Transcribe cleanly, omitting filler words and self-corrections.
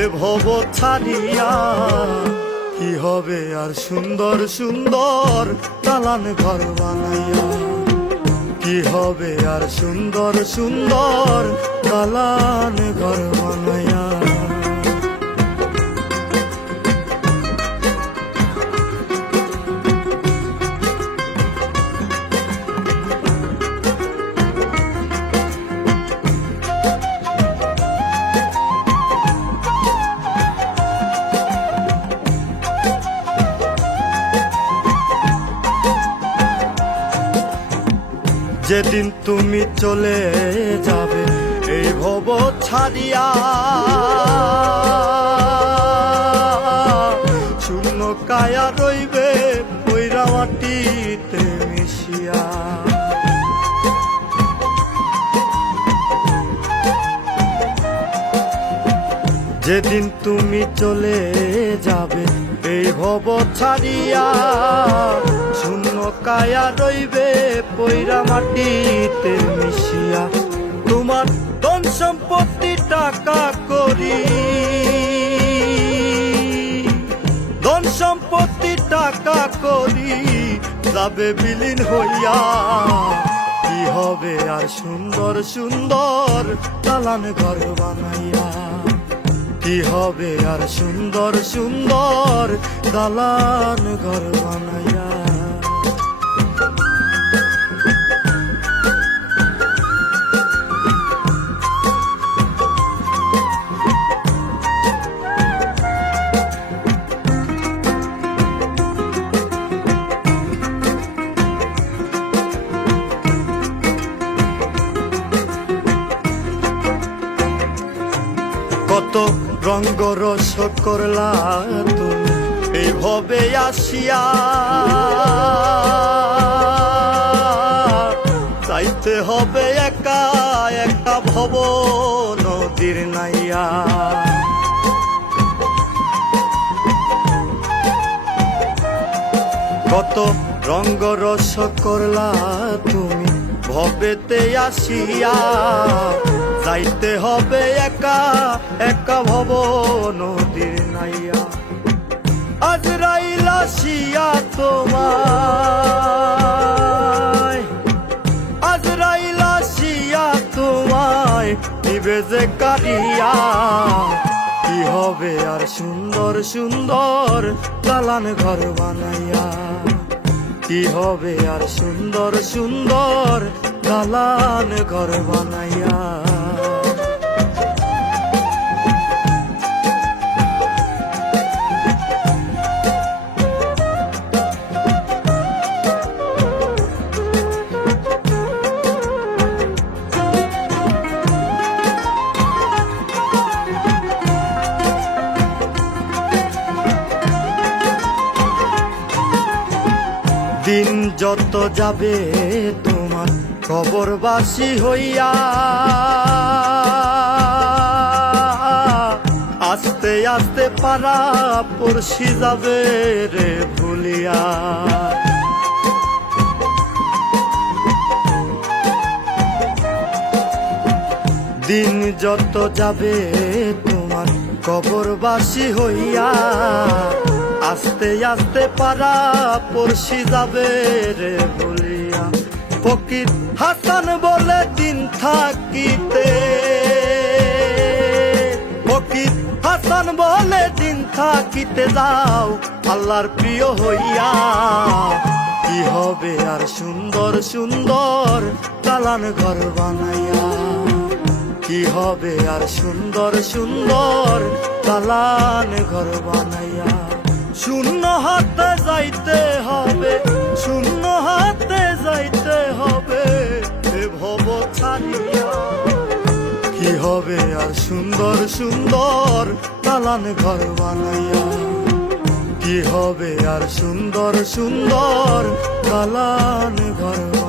এ ভব ছাড়িয়া। কি হবে আর সুন্দর সুন্দর দালান ঘর বানাইয়া, কি হবে আর সুন্দর সুন্দর দালান ঘর বানাইয়া। যেদিন তুমি চলে যাবে এই ভব ছাড়িয়া, শূন্য কায়া রইবে পৈরা মাটিতে মিশিয়া। যেদিন তুমি চলে যাবে এই ভব ছাড়িয়া, শূন্য কায়া রইবে পৈরা মাটিতে মিশিয়া। তোমার ধন সম্পত্তি টাকা করি, ধন সম্পত্তি টাকা করি যাবে বিলীন হইয়া। কি হবে আর সুন্দর সুন্দর দালান ঘর বানাইয়া, কি হবে আর সুন্দর সুন্দর দালান ঘর বানাইয়া। কত রঙ্গ রস করলা তুমি এই ভবে আসিয়া, চাইতে হবে একা একা ভব নদীর নাইয়া। কত রঙ্গ রস করলা তুমি ভবেতে আসিয়া, যাইতে হবে একা একা ভব নদীর নাইয়া। আজরাইল আসিয়া তোমায়, আজরাইল আসিয়া তোমায় নিবে যে কারিয়া। কি হবে আর সুন্দর সুন্দর দালান ঘর বানাইয়া, কি হবে আর সুন্দর সুন্দর দালান ঘর বানাইয়া। দিন যত যাবে তোমার কবরবাসী হইয়া, আস্তে আস্তে পারা পড়শি যাবে রে ভুলিয়া। দিন যত যাবে তোমার কবরবাসী হইয়া, আস্তে আস্তে পারা পড়শি যাবে রে ভুলিয়া। ফকির হাসান বলে দিন থাকিতে, ফকির হাসান বলে দিন থাকিতে যাও আল্লাহর প্রিয় হইয়া। কি হবে আর সুন্দর সুন্দর দালান ঘর বানাইয়া, কি হবে আর সুন্দর সুন্দর দালান ঘর বানাইয়া। শূন্য হাতে যাইতে হবে, শূন্য হাতে যাইতে হবে এ ভব ছাড়িয়া। কি হবে আর সুন্দর সুন্দর দালান ঘর বানাইয়া, কি হবে আর সুন্দর সুন্দর দালান ঘর।